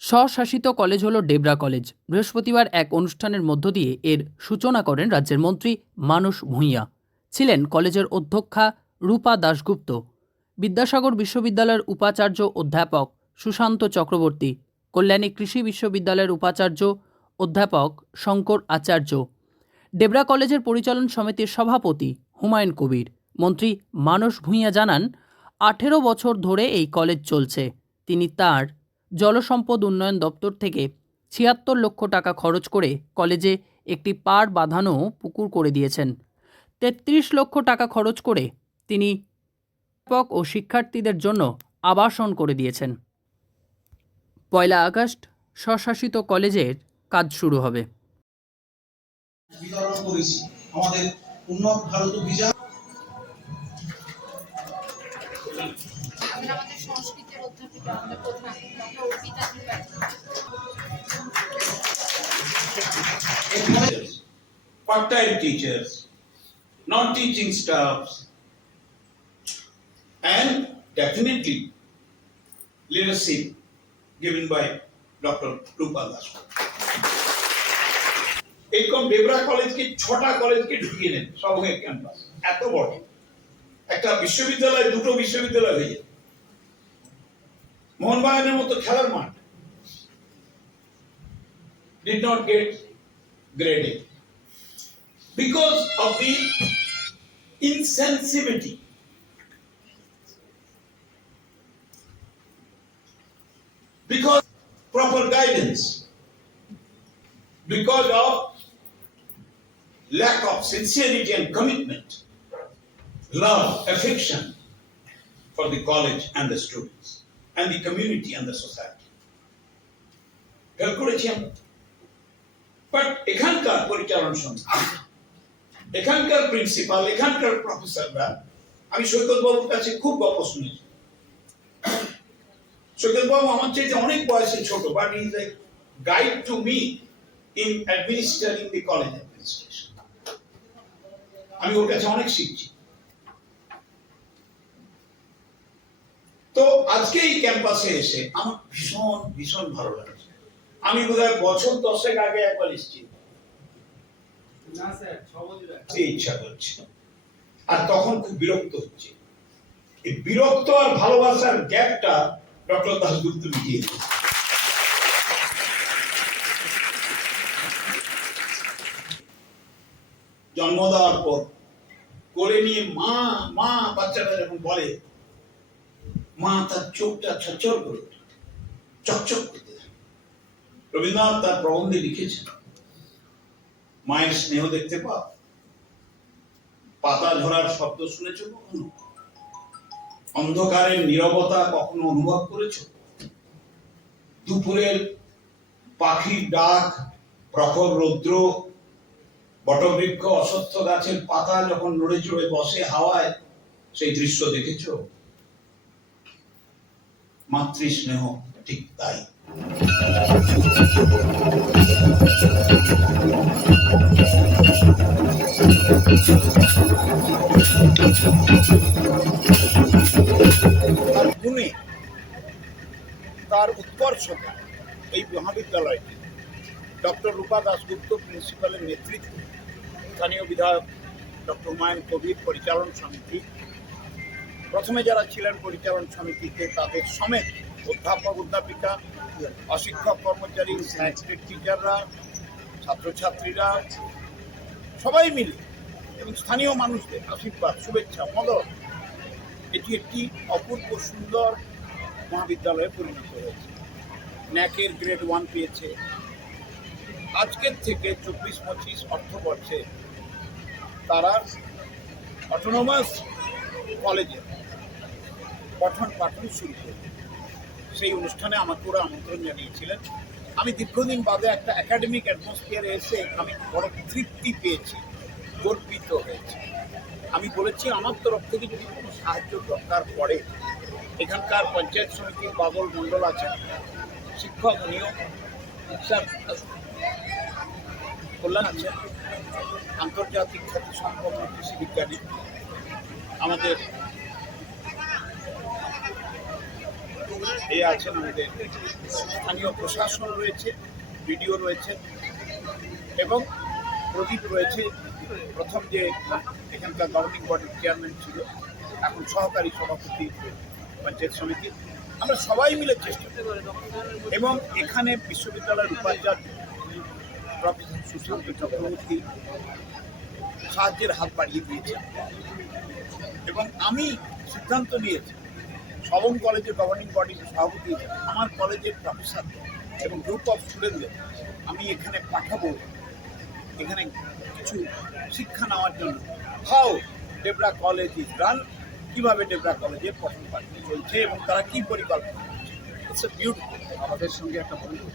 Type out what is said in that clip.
স্বশাসিত college হল Debra college. বৃহস্পতিবার এক অনুষ্ঠানের মধ্য দিয়ে এর সূচনা করেন রাজ্যের মন্ত্রী মানস ভূঁইয়া। ছিলেন কলেজের অধ্যক্ষা রূপা দাশগুপ্ত। বিদ্যাসাগর বিশ্ববিদ্যালয়ের উপাচার্য অধ্যাপক সুশান্ত চক্রবর্তী। কল্যাণী কৃষি বিশ্ববিদ্যালয়ের উপাচার্য অধ্যাপক শঙ্কর আচার্য। ডেবরা কলেজের পরিচালন সমিতির সভাপতি হুমায়ুন কবির। মন্ত্রী মানস ভূঁইয়া জানান, আঠেরো বছর ধরে এই কলেজ চলছে। তিনি তার জলসম্পদ উন্নয়ন দপ্তর থেকে ছিয়াত্তর লক্ষ টাকা খরচ করে কলেজে একটি পাড় বাঁধানো পুকুর করে দিয়েছেন। তেত্রিশ লক্ষ টাকা খরচ করে তিনি অধ্যাপক ও শিক্ষার্থীদের জন্য আবাসন করে দিয়েছেন। পয়লা আগস্ট স্বশাসিত কলেজের কাজ শুরু হবে। আমাদের উন্নত ভারত অভিযান আমি আমাদের সংস্কৃতের অধ্যাপিকা আমাদের প্রধান doctor Arpita part-time teachers, non-teaching staffs, and definitely leadership given by Dr. Rupa Das. এরকম ডেবরা কলেজকে ছটা কলেজকে ঢুকিয়ে নেন সবঙ্গের ক্যাম্পাস এত বড় একটা বিশ্ববিদ্যালয় দুটো বিশ্ববিদ্যালয় হয়ে যায় মোহনবাগানের মতো খেলার মাঠ did not get graded because of the insensitivity. Because proper guidance, because of lack of sincerity and commitment, love, affection for the college and the students, And the community and the society. Fail করেছি আমরা but এখানকার পরিচালন সংস্থা এখানকার principal এখানকার প্রফেসররা আমি সৈকত বাবুর কাছে খুব গল্প শুনেছি। সৈকত বাবু আমার চাইতে অনেক বয়সে ছোট but is a guide to me in administrating the college administration আমি ওর কাছে অনেক শিখছি। আজকে এই ক্যাম্পাসে এসে আমার ভীষণ ভীষণ ভালো লাগছে। আমি বোধহয় বছর দশেক আগে একবার এসেছি। ইচ্ছা করছে। আর তখন খুব বিরক্ত হচ্ছে। এই বিরক্ত আর ভালোবাসার গ্যাপটা ডক্টর দাসগুপ্ত মিটিয়ে জন্ম দেওয়ার পর কোলে নিয়ে মা মা বাচ্চাটা যখন বলে মা তার চোখটা ছচ্ছর করে চকচক করতে। রবীন্দ্রনাথ তার প্রবন্ধে লিখেছেন, মায়ের স্নেহ দেখতে পাও, পাতা ঝরার শব্দ শুনেছ কখনো? অন্ধকারের নীরবতা কখনো অনুভব করেছ? দুপুরের পাখির ডাক, প্রখর রৌদ্র, বটবৃক্ষ অসত্য গাছের পাতা যখন নড়ে চড়ে বসে হাওয়ায়, সেই দৃশ্য দেখেছ? মাতৃস্নেহ, ঠিক তাই। তার উৎকর্ষতা এই মহাবিদ্যালয়টি ডক্টর রূপা দাসগুপ্ত প্রিন্সিপালের নেতৃত্বে স্থানীয় বিধায়ক ডক্টর হুমায়ুন কবির পরিচালন সমিতি প্রথমে যারা ছিলেন পরিচালন সমিতিতে, তাদের সমেত অধ্যাপক, অধ্যাপিকা, অশিক্ষক কর্মচারী সায়েন্সের টিচাররা ছাত্রছাত্রীরা, সবাই মিলে এবং স্থানীয় মানুষদের আশীর্বাদ, শুভেচ্ছা মদত এটি একটি অপূর্ব, সুন্দর মহাবিদ্যালয়ে পরিণত হয়েছে। ন্যাকের গ্রেড ওয়ান পেয়েছে। আজকের থেকে চব্বিশ, পঁচিশ অর্থবর্ষে তারা অটোনোমাস কলেজে পঠন পাঠন শুরু করবে সেই অনুষ্ঠানে আমাকে ওরা আমন্ত্রণ জানিয়েছিলেন। আমি দীর্ঘদিন বাদে একটা একাডেমিক অ্যাটমসফিয়ারে এসে আমি বড় তৃপ্তি পেয়েছি, গর্বিত হয়েছি। আমি বলেছি, আমার তরফ থেকে যদি কোনো সাহায্য দরকার পড়ে, এখানকার পঞ্চায়েত সমিতির বাবল মণ্ডল আছেন, শিক্ষক নিয়োগ স্যার কল্যাণ আছেন, আন্তর্জাতিক খ্যাতি সম্পন্ন কৃষি বিজ্ঞানী, আমাদের এই আছেন আমাদের স্থানীয় প্রশাসন রয়েছে, বিডিও রয়েছে এবং প্রদীপ রয়েছে। প্রথম যে এখানকার গভর্নিং বডির চেয়ারম্যান ছিল, এখন সহকারী সভাপতি পঞ্চায়েত সমিতি। আমরা সবাই মিলে চেষ্টা করি। এবং এখানে বিশ্ববিদ্যালয়ের উপাচার্য, প্রফেসর সুশান্ত চক্রবর্তী সাহায্যের হাত বাড়িয়ে দিয়েছে এবং আমি সিদ্ধান্ত নিয়েছি সবং কলেজের গভর্নিং বডির সভাপতি আমার কলেজের প্রফেসর এবং গ্রুপ অফ স্টুডেন্টদের আমি এখানে পাঠাবো। এখানে কিছু শিক্ষা নেওয়ার জন্য। How Debra college is run কীভাবে ডেবরা কলেজে পঠন পাঠন চলছে এবং তারা কী পরিকল্পনা ইটস বিউটিফুল আমাদের সঙ্গে একটা বন্ধু।